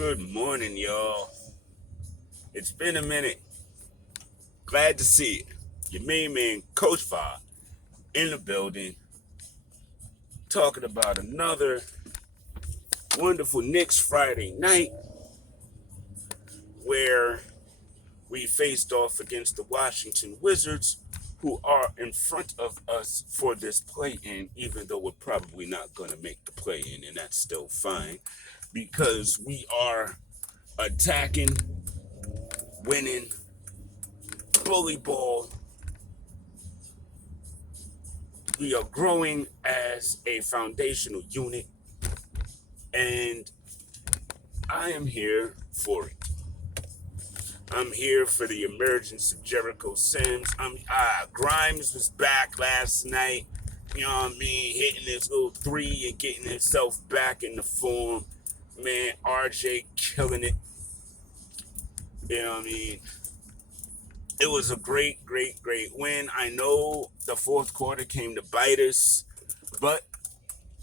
Good morning, y'all. It's been a minute. Glad to see it. Your main man, Coach Five, in the building, talking about another wonderful Knicks Friday night where we faced off against the Washington Wizards, who are in front of us for this play-in, even though we're probably not going to make the play-in, and that's still fine because we are attacking, winning, bully ball. We are growing as a foundational unit, and I am here for it. I'm here for the emergence of Jericho Sims. Grimes was back last night. You know what I mean? Hitting this little three and getting himself back in the form. Man, RJ killing it. You know what I mean? It was a great, great, great win. I know the fourth quarter came to bite us, but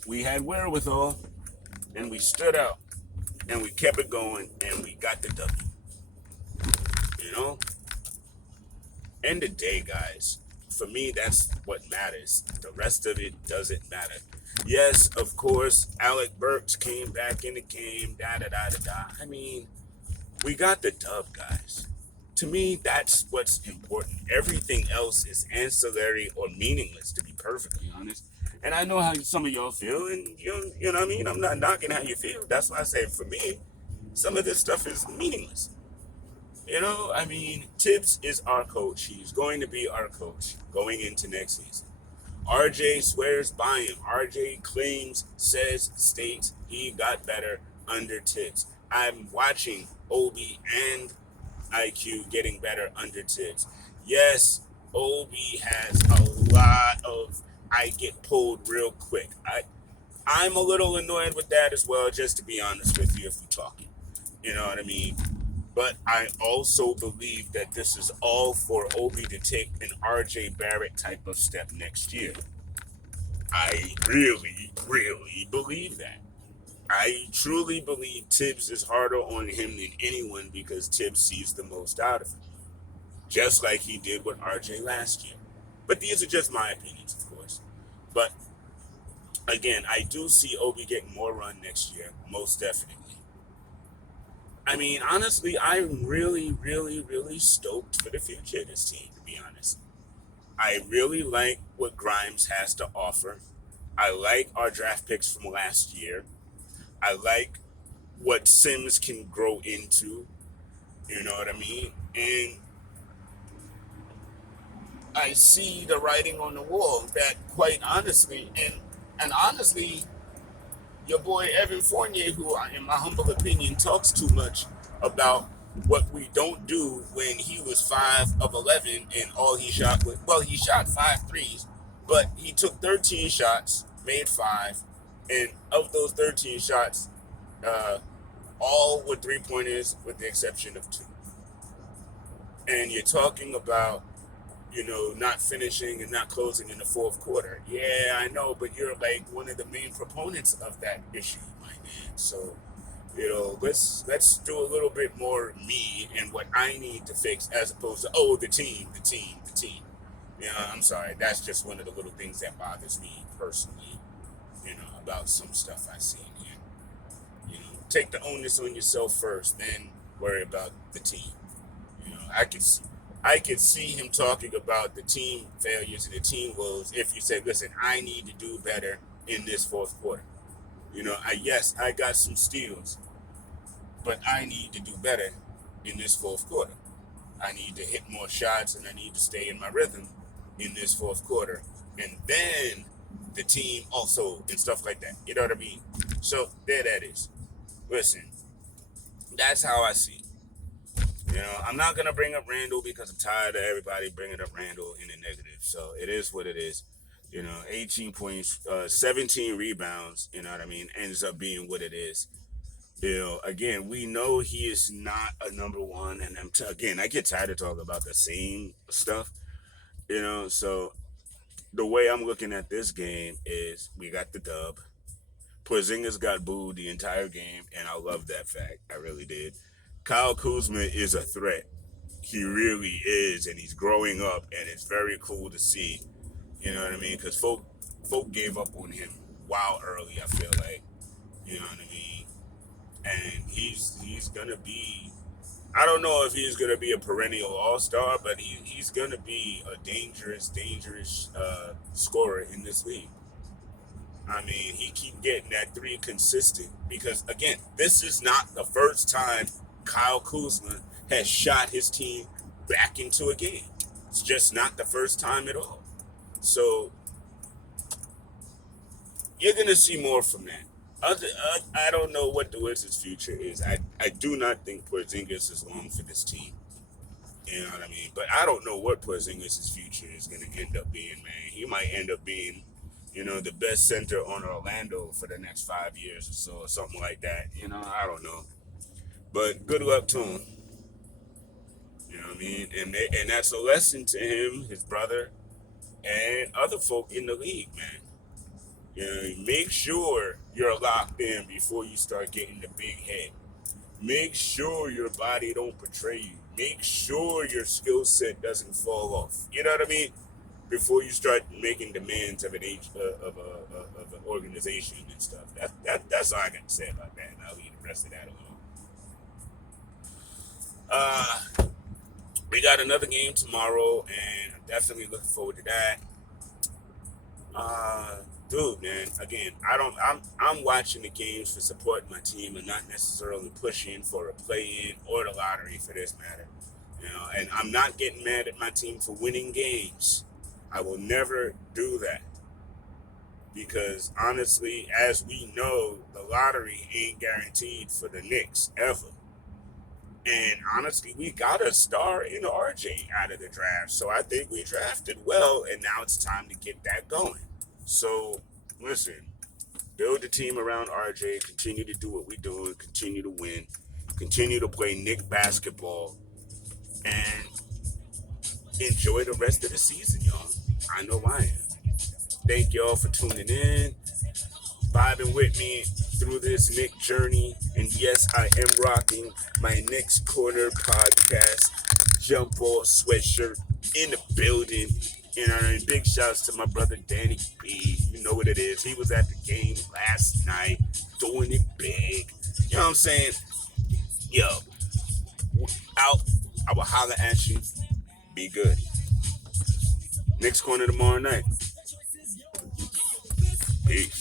we had wherewithal and we stood out and we kept it going and we got the W. You know? End of day, guys. For me, that's what matters. The rest of it doesn't matter. Yes, of course, Alec Burks came back in the game, da da da da da. I mean, we got the dub, guys. To me, that's what's important. Everything else is ancillary or meaningless, to be perfectly honest. And I know how some of y'all feel, and you know what I mean? I'm not knocking how you feel. That's why I say, for me, some of this stuff is meaningless. You know, I mean, Tibbs is our coach. He's going to be our coach going into next season. RJ swears by him. RJ claims, says, states he got better under Tibbs. I'm watching Obi and IQ getting better under Tibbs. Yes, Obi has a lot of I get pulled real quick. I'm a little annoyed with that as well, just to be honest with you if we're talking. You know what I mean? But I also believe that this is all for Obi to take an RJ Barrett type of step next year. I really, really believe that. I truly believe Tibbs is harder on him than anyone because Tibbs sees the most out of him, just like he did with RJ last year. But these are just my opinions, of course. But again, I do see Obi getting more run next year, most definitely. I mean, honestly, I'm really, really, really stoked for the future of this team, to be honest. I really like what Grimes has to offer. I like our draft picks from last year. I like what Sims can grow into. You know what I mean? And I see the writing on the wall that, quite honestly, and honestly, your boy Evan Fournier, who, in my humble opinion, talks too much about what we don't do when he was 5 of 11 and all he shot was, well, he shot five threes, but he took 13 shots, made five, and of those 13 shots, uh, all were 3-pointers with the exception of two. And you're talking about, not finishing and not closing in the fourth quarter. Yeah, I know, but you're like one of the main proponents of that issue, my man. So, let's do a little bit more me and what I need to fix as opposed to, oh, the team. Yeah, I'm sorry. That's just one of the little things that bothers me personally, about some stuff I see in here. Take the onus on yourself first, then worry about the team. I could see him talking about the team failures and the team woes if you said, listen, I need to do better in this fourth quarter. Yes, I got some steals, but I need to do better in this fourth quarter. I need to hit more shots and I need to stay in my rhythm in this fourth quarter. And then the team also and stuff like that. You know what I mean? So there that is. Listen, that's how I see it. I'm not going to bring up Randall because I'm tired of everybody bringing up Randall in the negative. So it is what it is. 18 points, 17 rebounds, you know what I mean, ends up being what it is. Again, we know he is not a number one. And again, I get tired of talking about the same stuff, so the way I'm looking at this game is we got the dub. Porzingas got booed the entire game, and I love that fact. I really did. Kyle Kuzma is a threat. He really is, and he's growing up, and it's very cool to see. You know what I mean? Because folk gave up on him wild early. I feel like, you know what I mean. And he's gonna be. I don't know if he's gonna be a perennial All Star, but he's gonna be a dangerous scorer in this league. I mean, he keep getting that three consistent because again, this is not the first time Kyle Kuzma has shot his team back into a game. It's just not the first time at all. So you're gonna see more from that. I don't know what the Wizards' future is. I do not think Porzingas is long for this team. You know what I mean? But I don't know what Porzingas' future is going to end up being, man. He might end up being, the best center on Orlando for the next 5 years or so, or something like that. I don't know. But good luck to him. You know what I mean? And that's a lesson to him, his brother, and other folk in the league, man. Make sure you're locked in before you start getting the big head. Make sure your body don't betray you. Make sure your skill set doesn't fall off. You know what I mean? Before you start making demands of an organization and stuff. That's all I got to say about that. And I'll leave the rest of that alone. We got another game tomorrow, and I'm definitely looking forward to that. Dude, man, again, I'm watching the games for supporting my team and not necessarily pushing for a play-in or the lottery for this matter. And I'm not getting mad at my team for winning games. I will never do that. Because honestly, as we know, the lottery ain't guaranteed for the Knicks ever. And honestly, we got a star in RJ out of the draft. So I think we drafted well, and now it's time to get that going. So, listen, build the team around RJ, continue to do what we're doing, continue to win, continue to play Knick basketball, and enjoy the rest of the season, y'all. I know I am. Thank y'all for tuning in, vibing with me through this Knick journey. And yes, I am rocking my Knicks Corner podcast jump ball sweatshirt in the building. And big shouts to my brother Danny B. You know what it is. He was at the game last night doing it big. You know what I'm saying? Yo, out. I will holler at you. Be good. Next corner tomorrow night. Peace.